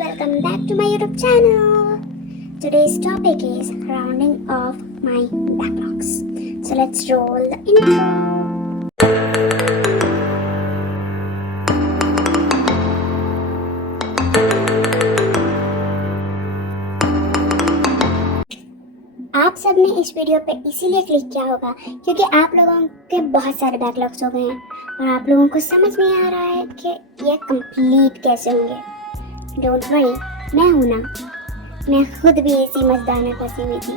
welcome back to my YouTube channel. Today's topic is rounding off my backlogs. So let's roll the intro. आप सबने इस video पे इसीलिए click किया होगा क्योंकि आप लोगों के बहुत सारे बैकलॉग्स हो गए हैं और आप लोगों को समझ नहीं आ रहा है कि ये कंप्लीट कैसे होंगे। डोंट वरी, मैं हूं ना, मैं खुद भी इसी मजदार में फंसी हुई थी।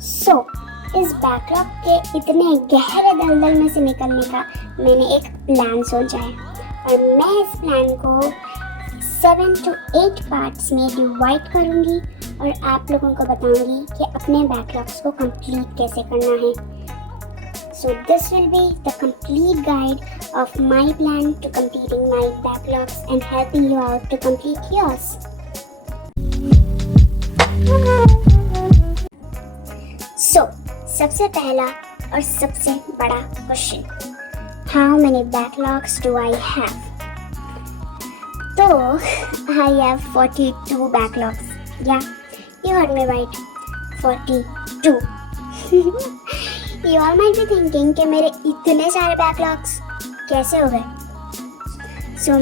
सो इस बैकलॉग के इतने गहरे दलदल में से निकलने का मैंने एक प्लान सोचा है और मैं इस प्लान को 7 to 8 पार्ट्स में डिवाइड करूंगी और आप लोगों को बताऊंगी कि अपने बैकलॉग्स को कंप्लीट कैसे करना है। So this will be the complete guide of my plan to completing my backlogs and helping you out to complete yours. सो सबसे पहला और सबसे बड़ा question, how many backlogs do I have? So, I have 42 backlogs. Yeah, you heard me right. 42. You all might be thinking कि मेरे इतने सारे backlogs कैसे हो गए? So,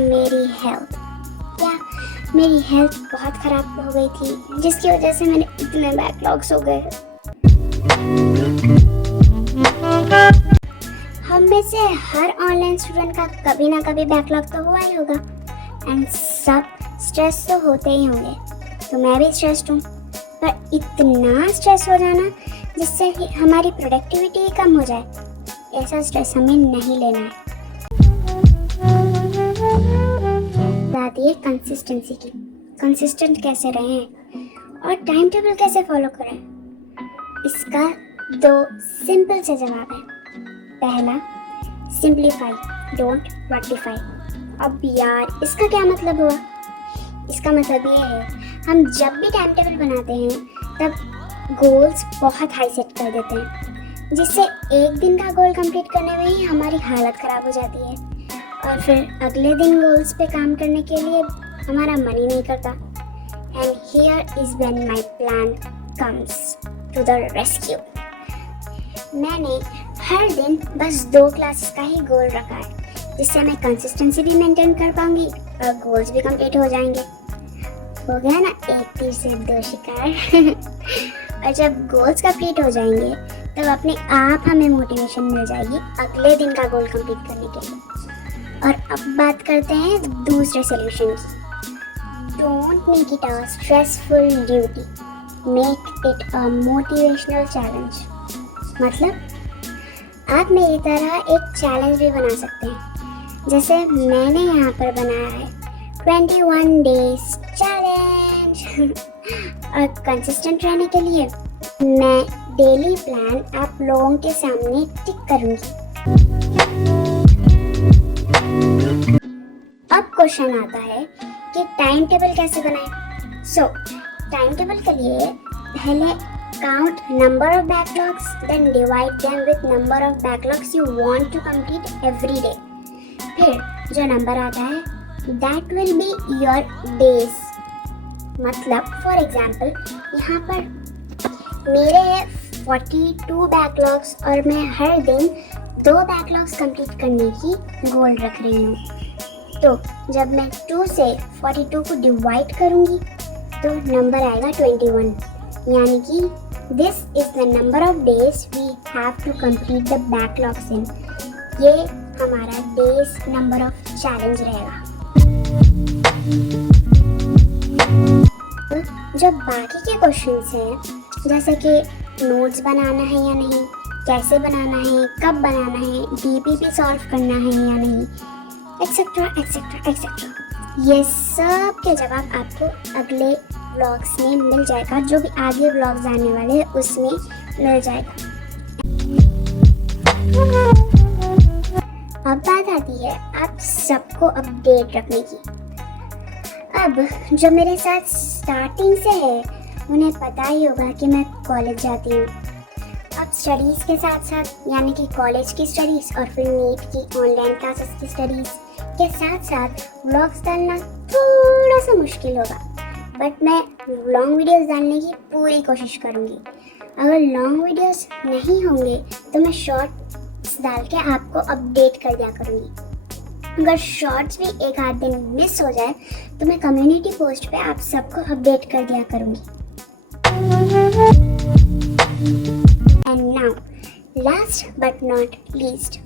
मेरी हेल्थ बहुत ख़राब हो गई थी जिसकी वजह से मेरे इतने backlogs हो गए। हम में से हर ऑनलाइन स्टूडेंट का कभी ना कभी बैकलॉग तो हुआ ही होगा एंड सब स्ट्रेस तो होते ही होंगे, तो मैं भी स्ट्रेस्ड हूँ। पर इतना स्ट्रेस हो जाना जिससे कि हमारी प्रोडक्टिविटी ही कम हो जाए, ऐसा स्ट्रेस हमें नहीं लेना है। बात ये कंसिस्टेंसी की, कंसिस्टेंट कैसे रहें और टाइम टेबल कैसे फॉलो करें, इसका 2 सिंपल से जवाब है। पहला, सिंप्लीफाई, डोंट वर्टिफाई। अब यार इसका क्या मतलब हुआ? इसका मतलब ये है, हम जब भी टाइम टेबल बनाते हैं तब गोल्स बहुत हाई सेट कर देते हैं जिससे एक दिन का गोल कंप्लीट करने में ही हमारी हालत ख़राब हो जाती है और फिर अगले दिन गोल्स पे काम करने के लिए हमारा मन ही नहीं करता। And here is when my plan comes to the rescue. मैंने हर दिन बस 2 क्लासेस का ही गोल रखा है जिससे मैं कंसिस्टेंसी भी मेंटेन कर पाऊंगी और गोल्स भी कंप्लीट हो जाएंगे। हो गया ना, एक तीर से 2 शिकार। और जब गोल्स कंप्लीट हो जाएंगे तब अपने आप हमें मोटिवेशन मिल जाएगी अगले दिन का गोल कंप्लीट करने के लिए। और अब बात करते हैं दूसरे सोल्यूशन की। Don't make it a stressful duty, make it a motivational challenge. मतलब आप मेरी तरह एक चैलेंज भी बना सकते हैं, जैसे मैंने यहाँ पर बनाया है 21 डेज चैलेंज। और कंसिस्टेंट रहने के लिए मैं डेली प्लान आप लोगों के सामने टिक करूँगी। अब क्वेश्चन आता है कि टाइम टेबल कैसे बनाएं? सो टाइम टेबल के लिए पहले count number of backlogs, then divide them with number of backlogs you want to complete every day. फिर जो नंबर आता है that will be your days. मतलब for example यहाँ पर मेरे हैं 42 backlogs और मैं हर दिन 2 backlogs complete करने की गोल रख रही हूँ। तो जब मैं 2 से 42 को डिवाइड करूँगी तो नंबर आएगा 21, यानी कि this is the number of days we have to complete the backlogs in. ये हमारा days number of challenge रहेगा। जो बाकी के क्वेश्चंस हैं जैसे कि नोट्स बनाना है या नहीं, कैसे बनाना है, कब बनाना है, DPP सॉल्व करना है या नहीं, एक्सेट्रा एक्सेट्रा एक्सेट्रा, ये सब के जवाब आपको अगले व्लॉग्स में मिल जाएगा। जो भी आगे व्लॉग्स आने वाले हैं उसमें मिल जाएगा। अब बात आती है आप सबको अपडेट रखने की। अब जो मेरे साथ स्टार्टिंग से है उन्हें पता ही होगा कि मैं कॉलेज जाती हूँ। अब स्टडीज़ के साथ साथ यानी कि कॉलेज की स्टडीज़ और फिर नीट की ऑनलाइन क्लासेस की स्टडीज़, के साथ साथ व्लॉग्स डालना थोड़ा सा मुश्किल होगा, बट मैं लॉन्ग वीडियोस डालने की पूरी कोशिश करूँगी। अगर लॉन्ग वीडियोस नहीं होंगे तो मैं शॉर्ट्स डाल के आपको अपडेट कर दिया करूँगी। अगर शॉर्ट्स भी एक आध दिन मिस हो जाए तो मैं कम्युनिटी पोस्ट पे आप सबको अपडेट कर दिया करूँगी। And now last but not least,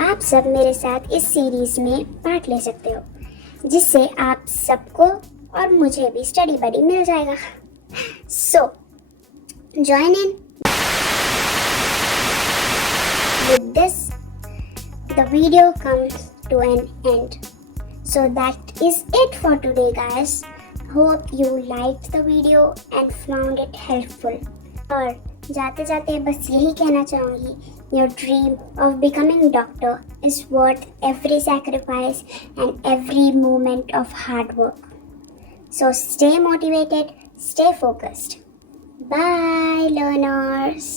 आप सब मेरे साथ इस सीरीज में पार्ट ले सकते हो, जिससे आप सबको और मुझे भी स्टडी बडी मिल जाएगा। So join in. With this the video comes to an end. So that is it for today, guys. Hope you liked the video and found it helpful. और जाते जाते बस यही कहना चाहूँगी, your dream of becoming doctor is worth every sacrifice and every moment of hard work. So stay motivated, stay focused. Bye, learners.